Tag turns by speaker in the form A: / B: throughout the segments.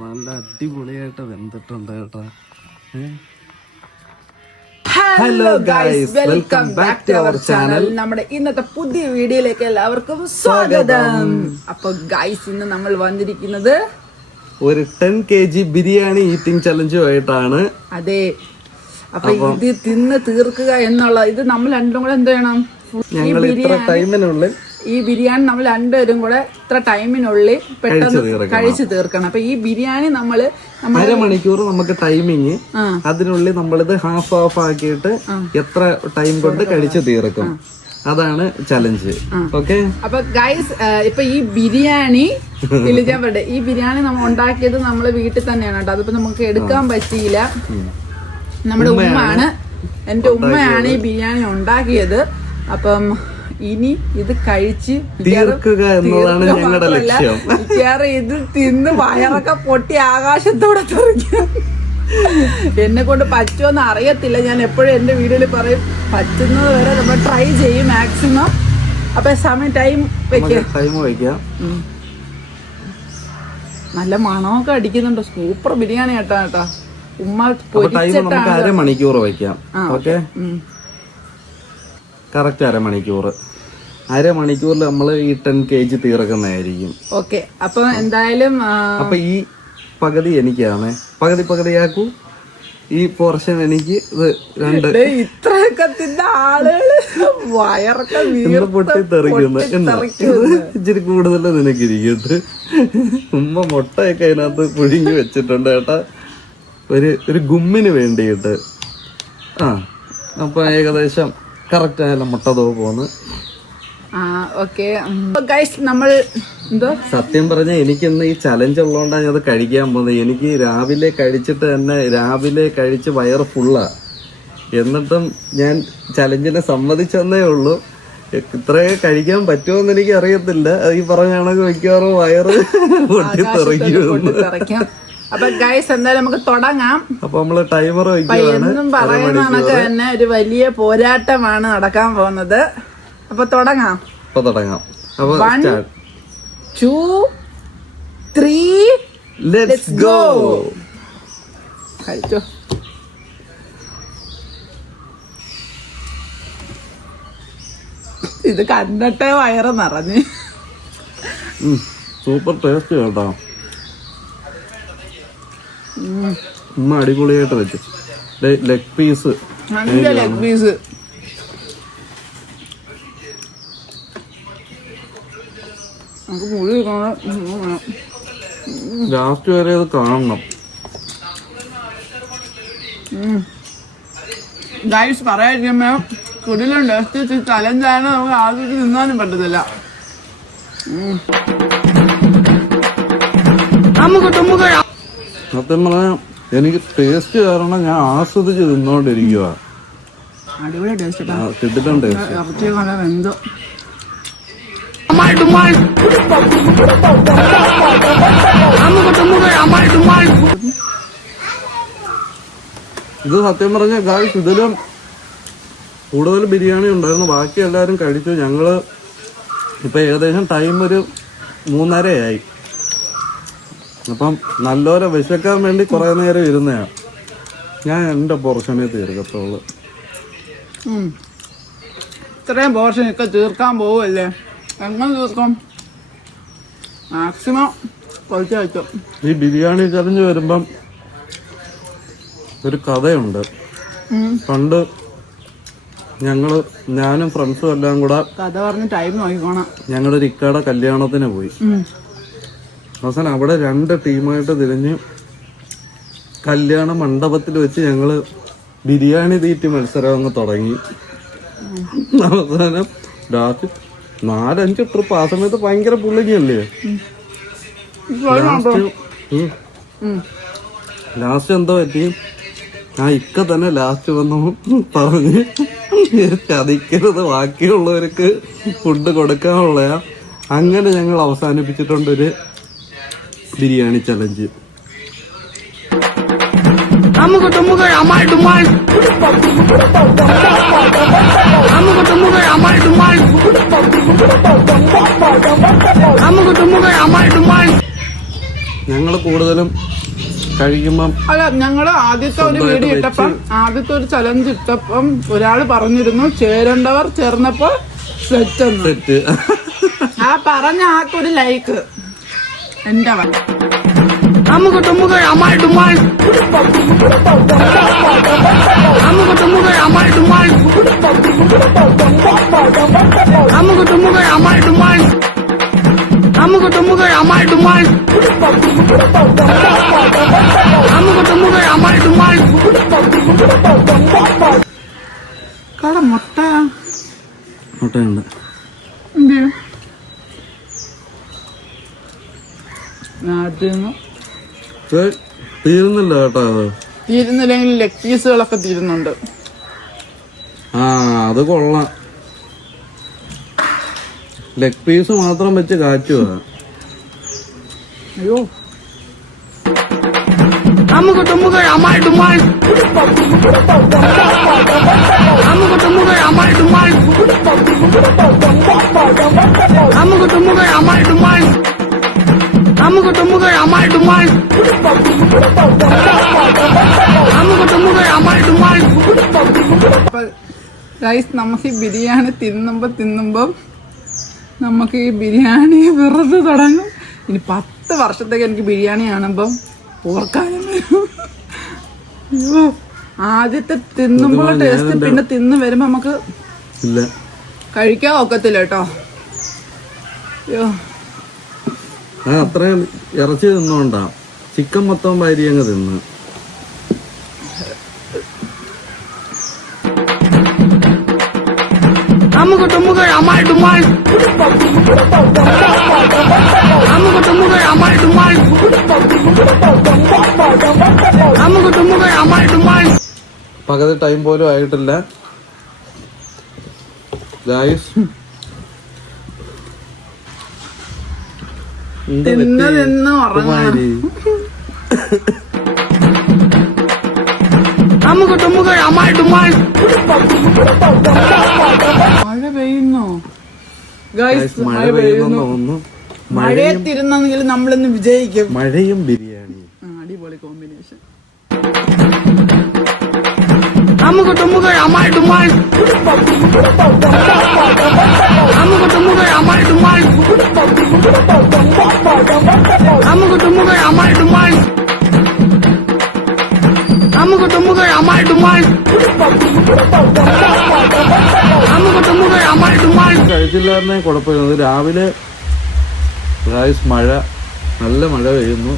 A: നല്ല അടിപൊളിയായിട്ട് വെന്തിട്ടുണ്ട് കേട്ടോ.
B: Hello guys welcome back to our channel നമ്മുടെ ഇന്നത്തെ പുതിയ വീഡിയോയിലേക്ക് എല്ലാവർക്കും സ്വാഗതം. അപ്പൊ ഗൈസ് ഇന്ന് നമ്മൾ വന്നിരിക്കുന്നത്
A: ഒരു ten K G biryani eating ചലഞ്ചുമായിട്ടാണ്
B: അതെ. അപ്പൊ ഇത് തിന്ന് തീർക്കുക എന്നുള്ള ഇത് നമ്മൾ രണ്ടും കൂടെ എന്ത് ചെയ്യണം? ഈ
A: ഞങ്ങൾ ഇത്ര ടൈമിനുള്ളിൽ
B: ഈ ബിരിയാണി നമ്മൾ രണ്ടുപേരും കൂടെ ഇത്ര ടൈമിനുള്ളിൽ പെട്ടെന്ന് കഴിച്ചു തീർക്കണം. അപ്പൊ ഈ ബിരിയാണി നമ്മൾ നമ്മൾ
A: അരമണിക്കൂർ നമുക്ക് ടൈമിങ്. അതിനുള്ളിൽ നമ്മളിത് ഹാഫ് ഓഫ് ആക്കിയിട്ട് എത്ര ടൈം കൊണ്ട് കഴിച്ചു തീർക്കും. അതാണ് ചലഞ്ച് ഓക്കെ
B: അപ്പൊ ഗൈസ് ഇപ്പൊ ഈ ബിരിയാണി വിളിക്കാൻ പറ്റും ഈ ബിരിയാണി നമ്മൾ ഉണ്ടാക്കിയത് നമ്മൾ വീട്ടിൽ തന്നെയാണ് കേട്ടോ. അതിപ്പോ നമുക്ക് എടുക്കാൻ പറ്റിയില്ല. നമ്മുടെ ഉമ്മയാണ് എന്റെ ഉമ്മയാണ് ഈ ബിരിയാണി ഉണ്ടാക്കിയത്. അപ്പം ഇനി ഇത് കഴിച്ച്
A: തീർക്കുക എന്നതാണ് ഞങ്ങളുടെ ലക്ഷ്യം.
B: മിക്കവാറും ഇത് തിന്ന് വയറൊക്കെ പൊട്ടി ആകാശത്തോടെ തെറിക്കും. എന്നെ കൊണ്ട് പറ്റുമെന്ന് അറിയത്തില്ല. ഞാൻ എപ്പോഴും എന്റെ വീഡിയോയിൽ പറയും പറ്റുന്നത് വരെ നമ്മൾ ട്രൈ ചെയ്യും മാക്സിമം അപ്പൊ സമയം ടൈം
A: വയ്ക്കാം
B: നല്ല മണമൊക്കെ അടിക്കുന്നുണ്ട്. സൂപ്പർ ബിരിയാണി കേട്ടാ കേട്ടാ. ഉമ്മ പൊരിച്ചിട്ടാണ്
A: അരമണിക്കൂർ വയ്ക്കാം ഓക്കെ. കറക്റ്റ് അരമണിക്കൂർ. അരമണിക്കൂറിൽ നമ്മൾ ഈ ടെൻ കെ ജി തീർക്കുന്നതായിരിക്കും.
B: ഓക്കെ. അപ്പൊ എന്തായാലും
A: അപ്പൊ ഈ പകുതി എനിക്കാണ്. പകുതി പകുതിയാക്കൂ. ഈ പോർഷൻ എനിക്ക് ഇത് രണ്ട്
B: ഇത്ര ഇത്രയൊക്കെ തിന്ന ആളുകൾ വയറൊക്കെ
A: പൊട്ടി തെറിക്കുന്നു എന്നാ
B: പൊട്ടിത്തെറിക്കുന്നു.
A: ഇച്ചിരി കൂടുതൽ നിനക്ക് ഇരിക്കുന്നത് ഉമ്മ മുട്ടയൊക്കെ അതിനകത്ത് പുഴുങ്ങി വെച്ചിട്ടുണ്ട് ചേട്ടാ ഒരു ഒരു ഗുമ്മിന് വേണ്ടിയിട്ട്. ആ അപ്പൊ ഏകദേശം കറക്റ്റ് ആയാലും മുട്ട തോ പോന്ന്
B: ഓക്കെ ഗൈസ് നമ്മൾ എന്തോ?
A: സത്യം പറഞ്ഞ എനിക്കിന്ന് ഈ ചലഞ്ച് ഉള്ളതുകൊണ്ടാണ് ഞാൻ അത് കഴിക്കാൻ പോകുന്നത്. എനിക്ക് രാവിലെ കഴിച്ചിട്ട് തന്നെ രാവിലെ കഴിച്ച് വയറ് ഫുള്ളാ എന്നിട്ടും ഞാൻ ചലഞ്ചിനെ സമ്മതിച്ചെന്നേ ഉള്ളൂ. ഇത്രയൊക്കെ കഴിക്കാൻ പറ്റുമെന്ന് എനിക്ക് അറിയത്തില്ല ഈ പറഞ്ഞ കണക്ക് മിക്കവാറും വയറ്
B: പൊട്ടിത്തെറിക്കും. അപ്പൊ ഗൈസ് എന്തായാലും നമുക്ക് തുടങ്ങാം.
A: അപ്പൊ നമ്മൾ ടൈമർ
B: എന്നും പറയുന്ന കണക്ക് തന്നെ ഒരു വലിയ പോരാട്ടമാണ് നടക്കാൻ പോകുന്നത്. അപ്പൊ തുടങ്ങാം.
A: അപ്പൊ തുടങ്ങാം. അപ്പൊ
B: One. Two three
A: let's go
B: കഴിച്ചോ. ഇത് കണ്ടിട്ടേ വയറ് നിറഞ്ഞ്.
A: സൂപ്പർ ടേസ്റ്റ് കേട്ടോ. ഉമ്മ അടിപൊളിയായിട്ട് വെച്ചു. ലെഗ് പീസ്
B: നല്ല ലെഗ് പീസ് നമുക്ക് മുഴുവൻ കാണാൻ
A: ലാസ്റ്റ് വരെ അത് കാണണം.
B: ഗൈസ് പറയാതിരിക്കുമ്പോ കുടിലുണ്ട് ചലഞ്ചാണ് നമുക്ക് ആദ്യത്തിൽ നിന്നാലും പറ്റത്തില്ല.
A: സത്യം പറഞ്ഞാൽ എനിക്ക് ടേസ്റ്റ് കാരണം ഞാൻ ആസ്വദിച്ച് തിന്നോണ്ടിരിക്കുക
B: അടിപൊളി ടേസ്റ്റ്
A: കിട്ടിട്ടുണ്ട് ടേസ്റ്റ്
B: വെന്തോ.
A: ഇത് സത്യം പറഞ്ഞ ഗായ്സ് ഇതിലും കൂടുതൽ ബിരിയാണി ഉണ്ടായിരുന്നു. ബാക്കി എല്ലാവരും കഴിച്ചു. ഞങ്ങൾ ഇപ്പൊ ഏകദേശം ടൈം ഒരു മൂന്നരയായി. അപ്പം നല്ലപോലെ വിശക്കാൻ വേണ്ടി കുറേ നേരം ഇരുന്നയാ ഞാൻ എന്റെ പോർഷനെ തീർക്കത്തുള്ളു.
B: ഇത്രയും പോർഷൻ ഒക്കെ തീർക്കാൻ പോവല്ലേ എങ്ങനെ തീർക്കും? മാക്സിമം കുറച്ച്
A: ഈ ബിരിയാണി ചലഞ്ച് വരുമ്പം ഒരു കഥയുണ്ട്. പണ്ട് ഞങ്ങൾ ഞാനും ഫ്രണ്ട്സും എല്ലാം കൂടെ
B: കഥ പറഞ്ഞ് ടൈം നോക്കിക്കോണം.
A: ഞങ്ങളുടെ ഒരു ഇക്കയുടെ കല്യാണത്തിന് പോയി. അവസാനം അവിടെ രണ്ട് ടീമായിട്ട് തിരിഞ്ഞ് കല്യാണ മണ്ഡപത്തിൽ വെച്ച് ഞങ്ങൾ ബിരിയാണി തീറ്റി മത്സരം അങ്ങ് തുടങ്ങി അവസാനം ലാസ്റ്റ് നാലഞ്ച് ട്രിപ്പ് ആ സമയത്ത് ഭയങ്കര പുള്ളിങ്ങല്ലേ ലാസ്റ്റ്. എന്തോ പറ്റി? ആ ഇക്ക തന്നെ ലാസ്റ്റ് വന്നു. പറഞ്ഞ് ചതിക്കരുത് ബാക്കിയുള്ളവർക്ക് ഫുഡ് കൊടുക്കാനുള്ളയാ അങ്ങനെ ഞങ്ങൾ അവസാനിപ്പിച്ചിട്ടുണ്ട് ഒരു ബിരിയാണി ചലഞ്ച്
C: അമുക്ക് തുമ്മുകൾ അമാൾ ഡുമാൾ അമുക്ക് തുമ്മുകൾ അമാൾ ഡുമാൾ അമുക്ക് തുമ്മുകൾ അമാൾ ഡുമാൾ
A: ഞങ്ങൾ കൂടുതലും കഴിക്കുമ്പം
B: അല്ല ഞങ്ങൾ ആദ്യത്തെ ഒരു വീഡിയോ ഇട്ടപ്പം ആദ്യത്തെ ഒരു ചലഞ്ച് ഇട്ടപ്പം ഒരാൾ പറഞ്ഞിരുന്നു ചേരേണ്ടവർ ചേർന്നപ്പോൾ സെറ്റ് എന്ന്.
A: സെറ്റ്
B: ആ പറഞ്ഞ ആക്കൊരു ലൈക്ക് എന്റെ
C: അമുക്ക് തുമ്മുകൾ അമാൾ ഡുമാൾ അമുക്ക് തുമ്മുകൾ അമാൾ ഡുമാൾ അമുക്ക് തുമ്മുകൾ അമാൾ ഡുമാൾ അമുക്ക് തുമ്മുകൾ അമാൾ ഡുമാൾ അമുക്ക് തുമ്മുകൾ അമാൾ ഡുമാൾ
B: കട മുട്ട
A: മുട്ടയുണ്ട്
B: എന്ത്?
A: ഇത് തീരുന്നില്ല കേട്ടോ
B: തീരുന്നില്ലെങ്കിൽ ലെഗ് പീസുകളൊക്കെ തീരുന്നുണ്ട്.
A: ആ അത് കൊള്ളാം. ലെഗ് പീസ് മാത്രം വെച്ച് കാച്ചുക
B: അയ്യോ.
C: നമുക്ക് തുമ്മുകൾ അമാൾ ഡുമാൾ നമുക്ക് തുമ്മുകൾ അമാൾ ഡുമാൾ നമുക്ക് തുമ്മുകൾ അമാൾ ഡുമാൾ നമുക്ക് തുമ്മുകൾ അമാൾ ഡുമാൾ
B: ഗൈസ് നമുക്ക് ഈ ബിരിയാണി തിന്നുമ്പോൾ തിന്നുമ്പം നമുക്ക് ഈ ബിരിയാണി വെറുതെ തുടങ്ങും. ഇനി പത്ത് വർഷത്തേക്ക് എനിക്ക് ബിരിയാണി കാണുമ്പം ഓർക്കാനും വരും. ആദ്യത്തെ തിന്നുമ്പോൾ ടേസ്റ്റ് പിന്നെ തിന്ന് വരുമ്പോൾ നമുക്ക് കഴിക്കാൻ ഒക്കത്തില്ല കേട്ടോ. അയ്യോ.
A: അത്രയും ഇറച്ചി തിന്നോണ്ടാ. ചിക്കൻ മൊത്തം വാരി അങ്ങ് തിന്ന്.
C: അമുക്ക് തുമ്മുകൾ അമാൾ ഡുമാൾ അമുക്ക് തുമ്മുകൾ അമാൾ ഡുമാൾ അമുക്ക് തുമ്മുകൾ അമാൾ ഡുമാൾ
A: പകുതി ടൈം പോലും ആയിട്ടില്ല. ഗായ്സ്
B: തിന്ന് തിന്ന് ഉറങ്ങണം
C: അമുക്ക് തുമ്മുകൾ അമാൾ ഡുമാൾ
B: മഴ പെയ്യുന്നു. ഗൈസ് മഴ
A: പെയ്യുന്നു
B: മഴയത്തിരുന്നെങ്കിൽ നമ്മളിന്ന് വിജയിക്കും.
A: മഴയും ബിരിയാണിയും.
B: അടിപൊളി കോമ്പിനേഷൻ
C: നമുക്ക് തുമ്മുകൾ അമാൾ ഡുമാൾ നമുക്ക് തുമ്മുകൾ അമാൾ ഡുമാൾ അമുക്ക് തുമ്മുകൾ അമാൾ ഡുമാൾ അമുക്ക് തുമ്മുകൾ അമാൾ ഡുമാൾ അമുക്ക് തുമ്മുകൾ അമാൾ ഡുമാൾ
A: കഴിച്ചില്ലായിരുന്നേ കുഴപ്പമില്ല. രാവിലെ ഗായ്സ് മഴ. നല്ല മഴ പെയ്യുന്നു.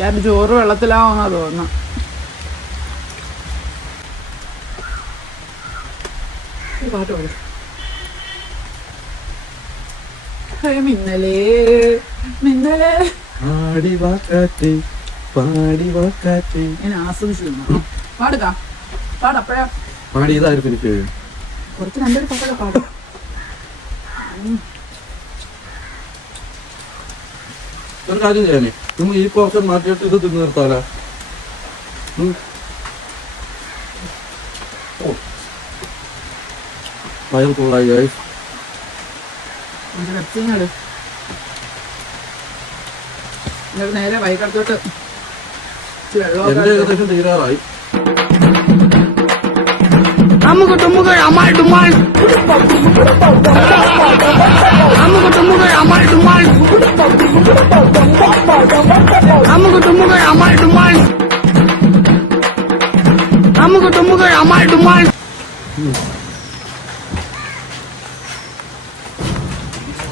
B: ഞാൻ ചോറ് വെള്ളത്തിലാവുന്ന തോന്നുന്നു. മിന്നലേ മിന്നലേ.
A: ആടി വാക്കാറ്റ് പാടി വാക്കാറ്റ്
B: ഞാൻ ആസ്വദിച്ചു നിന്നു. പാടുക. പാടപ്പഴാ
A: പാടി ഇതായിരുന്നു എനിക്ക്
B: കുറച്ച് നല്ലൊരു പാട്ടൊക്കെ പാടും.
A: ഒരു കാര്യം ചെയ്യാനേ. നമ്മൾ ഈ പോർഷൻ മാറ്റിയിട്ട് ഇത് തിന്നു നിർത്താലോ. വയർ
B: കൂളായി ആയി നേരെ ഇച്ചിരി
A: എന്റെ ഏകദേശം തീരാറായി
C: നമുക്ക് തുമ്മുകൾ അമാൾ ടുമാൾ നമുക്ക് തുമ്മുകൾ അമാൾ ടുമാൾ നമുക്ക് തുമ്മുകൾ അമാൾ ടുമാൾ നമുക്ക് തുമ്മുകൾ അമാൾ ടുമാൾ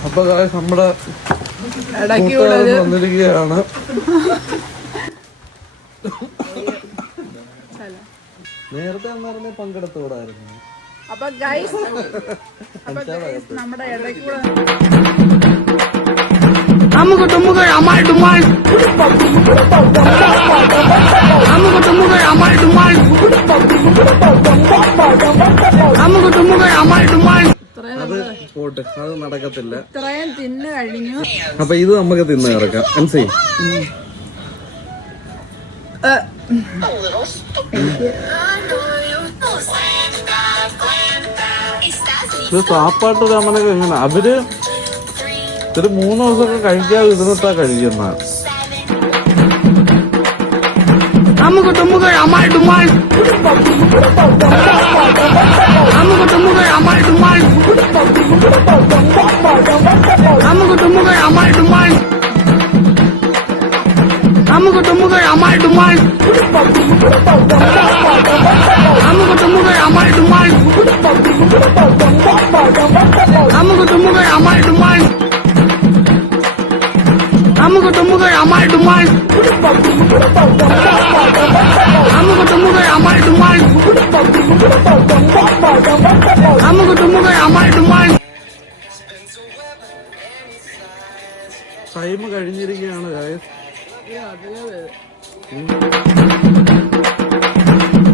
A: അപ്പൊ നമ്മുടെ വന്നിരിക്കുകയാണ്. നേരത്തെ അന്നേരം പങ്കെടുത്തുകൂടായിരുന്നു.
B: അപ്പൊ ഗൈസ് അപ്പൊ ഗൈസ് നമ്മുടെ ഇടയ്ക്കൂടെ
C: അമുക്ക് തുമ്മുകൾ അമാൾ ഡുമാൾ അമുക്ക് തുമ്മുകൾ അമാൾ ഡുമാൾ അമുക്ക് തുമ്മുകൾ അമാൾ ഡുമാൾ
B: ഇത്രയും
A: അത് പോട്ട് അത് നടക്കത്തില്ല.
B: ഇത്രയും തിന്നു കഴിഞ്ഞു.
A: അപ്പൊ ഇത് നമുക്ക് തിന്നു കിടക്കാം. മനസ്സിലായി ഇത് സാപ്പാട്ട് രാമനൊക്കെ എങ്ങനെ അവർ ഇത് മൂന്ന് ദിവസമൊക്കെ കഴിക്കാതെ ഇരുന്നിട്ടാ കഴിക്കുന്ന.
C: നമുക്ക് നമുക്ക് തുമ്മുകൾ അമാൾ അമുക്ക് തുമ്മുക അമാൾ ഡുമാൾ അമുക്ക് തുമ്മുക അമാൾ ഡുമാൾ അമുക്ക് തുമ്മുക അമാൾ ഡുമാൾ അമുക്ക് തുമ്മുക അമാൾ ഡുമാൾ അമുക്ക് തുമ്മുക അമാൾ ഡുമാൾ അമുക്ക് തുമ്മുക അമാൾ ഡുമാൾ
A: ടൈം കഴിഞ്ഞിരിക്കുകയാണ് guys.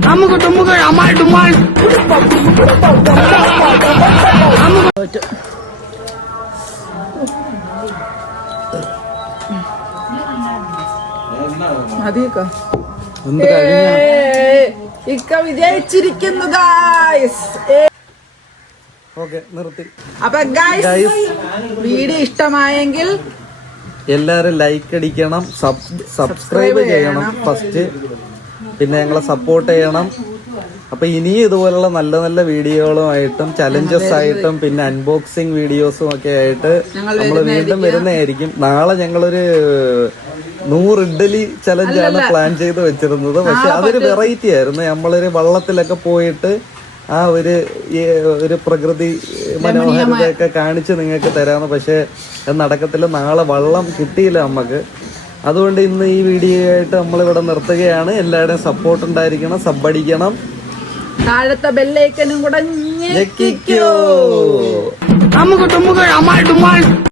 C: നമുക്ക് ഡുമ്മുകൾ അമ്മാൾ ഡുമ്മാൾ
B: മതിയൊക്കെ ഇക്ക വിജയിച്ചിരിക്കുന്നതാ
A: ഓക്കെ നിർത്തി.
B: അപ്പൊ
A: ഗൈസ്
B: വീഡിയോ ഇഷ്ടമായെങ്കിൽ
A: എല്ലാരും ലൈക്ക് അടിക്കണം സബ്സ്ക്രൈബ് ചെയ്യണം ഫസ്റ്റ് പിന്നെ ഞങ്ങളെ സപ്പോർട്ട് ചെയ്യണം. അപ്പൊ ഇനിയും ഇതുപോലുള്ള നല്ല നല്ല വീഡിയോകളുമായിട്ടും ചലഞ്ചസ് ആയിട്ടും പിന്നെ അൺബോക്സിങ് വീഡിയോസും ഒക്കെ ആയിട്ട് നമ്മൾ വീണ്ടും വരുന്നതായിരിക്കും. നാളെ ഞങ്ങളൊരു നൂറ് ഇഡ്ഡലി ചലഞ്ചാണ് പ്ലാൻ ചെയ്ത് വെച്ചിരുന്നത്. പക്ഷെ അതൊരു വെറൈറ്റി ആയിരുന്നു. നമ്മളൊരു വള്ളത്തിലൊക്കെ പോയിട്ട് ആ ഒരു ഒരു പ്രകൃതി മനോഹാരിതയൊക്കെ കാണിച്ച് നിങ്ങൾക്ക് തരാന്ന്. പക്ഷേ അത് നടക്കത്തില്ല. നാളെ വള്ളം കിട്ടിയില്ല നമുക്ക് അതുകൊണ്ട് ഇന്ന് ഈ വീഡിയോ ആയിട്ട് നമ്മളിവിടെ നിർത്തുകയാണ്. എല്ലാവരുടെയും സപ്പോർട്ട് ഉണ്ടായിരിക്കണം സബ്ബടിക്കണം
B: താഴത്തെ ബെല്ലൈക്കനും കൂടെ ഞെക്കിക്കോ.
A: ഞെക്കിക്കോ.